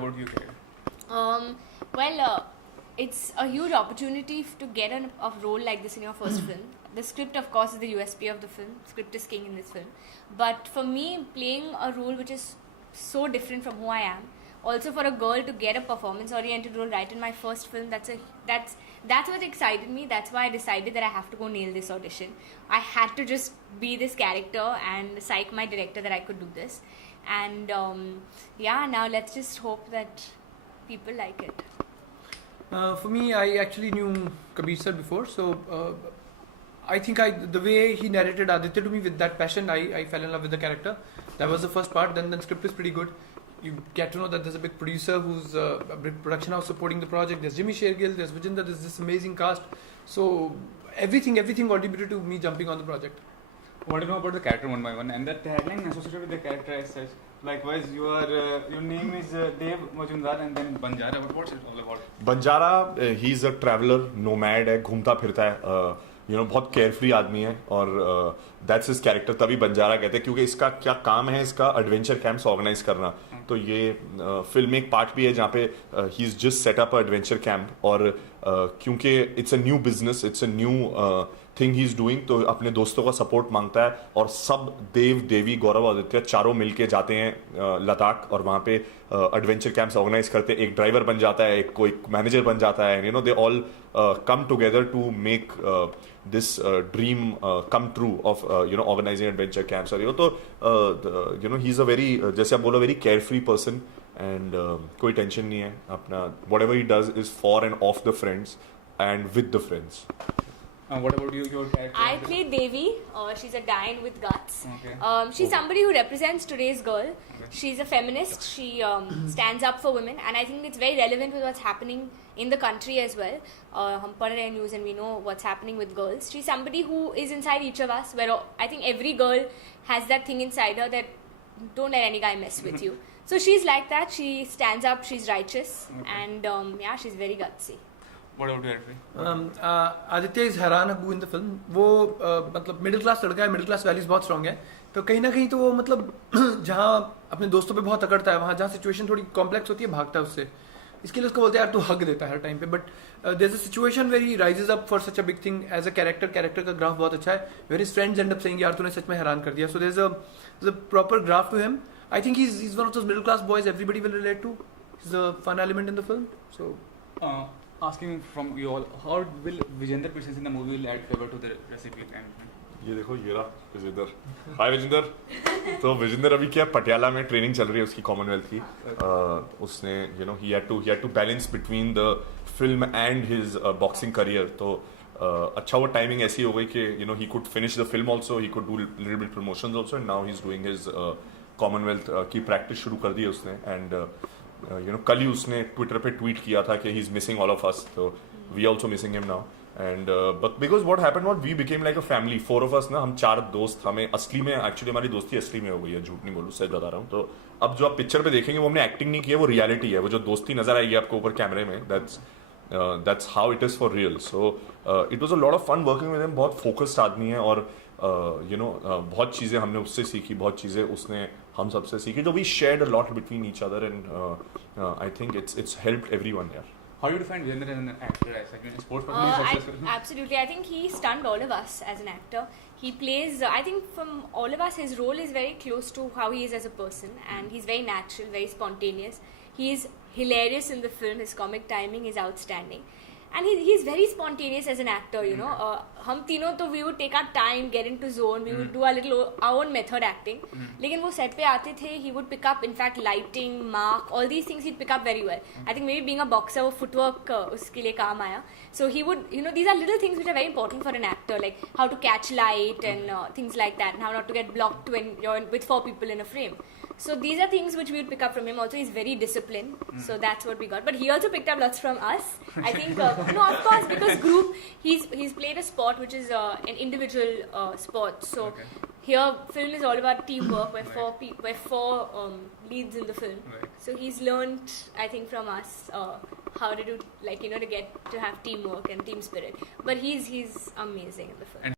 about you, Karen? It's a huge opportunity to get a role like this in your first film. The script, of course, is the USP of the film. Script is king in this film. But for me, playing a role which is so different from who I am, also for a girl to get a performance-oriented role right in my first film, that's what excited me. That's why I decided that I have to go nail this audition. I had to just be this character and psych my director that I could do this. And now let's just hope that people like it. For me, I actually knew Kabir sir before, so I think the way he narrated Aditya to me with that passion, I fell in love with the character. That was the first part. Then the script is pretty good. You get to know that there's a big producer who's a big production house supporting the project. There's Jimmy Shergill, there's Vijender, there's this amazing cast. So everything contributed to me jumping on the project. What do you know about the character one by one and the tagline associated with the character as such? Likewise, your name is Dev Majumdar and then Banjara. But what's it all about? Banjara, he's a traveler, nomad है, घूमता फिरता है, बहुत carefree आदमी है और that's his character. तभी बंजारा कहते हैं क्योंकि इसका क्या काम है, इसका एडवेंचर कैंप्स ऑर्गेनाइज करना. तो ये फिल्म में एक पार्ट भी है जहाँ पे he is just set up a adventure camp और क्योंकि it's a new business, it's a new thing he is doing, तो अपने दोस्तों का सपोर्ट मांगता है और सब देव, देवी, गौरव, आदित्य चारों मिलके जाते हैं लद्दाख और वहाँ पे एडवेंचर कैंप्स ऑर्गेनाइज करते हैं. एक ड्राइवर बन जाता है, एक कोई मैनेजर बन जाता है. They all come together to make this dream come true of organizing adventure camps. और तो he's a very जैसे आप बोलो very carefree person and कोई टेंशन नहीं है अपना. whatever he does is for and off the friends and with the friends. What about you, your character? I play Devi. She's a Dian with guts. Okay. She's somebody who represents today's girl. Okay. She's a feminist. She stands up for women, and I think it's very relevant with what's happening in the country as well. हम पढ़ रहे हैं news and we know what's happening with girls. She's somebody who is inside each of us, where I think every girl has that thing inside her that don't let any guy mess with you. So she's like that. She stands up. She's righteous, and she's very gutsy. What about you? Aditya is हैरान Abu in the film. वो मतलब middle class लड़का है, middle class values बहुत strong है. तो कहीं ना कहीं तो वो मतलब जहाँ अपने दोस्तों पे बहुत अकड़ता है, वहाँ जहाँ सिचुएशन थोड़ी कॉम्प्लेक्स होती है भागता है उससे. इसके लिए उसको बोलते हैं यार तू हक देता है हर टाइम पे. But there is a situation where he rises up for such a big thing as a character का ग्राफ बहुत अच्छा है. Where his friends end up saying यार तूने सच में हैरान कर दिया. So there is a proper graph to him. I think he is one of those middle class boys everybody will relate to. Is a fun element in the film. So asking from you all, how will Vijender presence in the movie will add flavor to the recipe? ये देखो ये रहा विजेंदर. हाय विजेंदर. तो विजेंदर अभी क्या पटियाला में training चल रही है उसकी कॉमनवेल्थ की. उसने he had to balance between the film and his boxing career. तो अच्छा वो टाइमिंग ऐसी हो गई कि he could finish the film also, he could do little bit promotions also, and now he's doing his Commonwealth की practice शुरू कर दी है उसने. एंड कल ही उसने ट्विटर पे ट्वीट किया था कि he is missing all of us. तो we also missing him now. And but because what happened what we became like a family. 4 of us ना, हम 4 दोस्त. हमें असली में एक्चुअली हमारी दोस्ती असली में हो गई है, झूठ नहीं बोलूँ, सच बता रहा हूँ. तो अब जो आप पिक्चर पे देखेंगे वो हमने एक्टिंग नहीं की है, वो रियलिटी है. वो जो दोस्ती नजर आएगी आपको ऊपर कैमरे में, that's how it is for real. So it was a lot of fun working with him. बहुत फोकस्ड आदमी है और बहुत चीज़ें हमने उससे सीखी, बहुत चीज़ें उसने हम सबसे सीखी. तो we shared a lot between each other and I think it's helped everyone यार. How do you define Vijender as an actor, as a sports person? Absolutely. I think he stunned all of us as an actor. He plays, I think from all of us, his role is very close to how he is as a person, and he's very natural, very spontaneous. He is hilarious in the film. His comic timing is outstanding. And he's very spontaneous as an actor, हम तीनों तो we would take our time, get into zone, we would do our own method acting. लेकिन वो set पे आते थे, he would pick up, in fact, lighting, mark, all these things he'd pick up very well. I think maybe being a boxer, वो footwork उसके लिए काम आया. So he would, these are little things which are very important for an actor, like how to catch light and things like that, and how not to get blocked when you're with 4 people in a frame. So these are things which we would pick up from him. Also, he's very disciplined, so that's what we got. But he also picked up lots from us. I think no, of course, because group. He's played a sport which is an individual sport. So here, film is all about teamwork. We're 4 leads in the film. Right. So he's learned, I think, from us how to do to get to have teamwork and team spirit. But he's amazing in the film.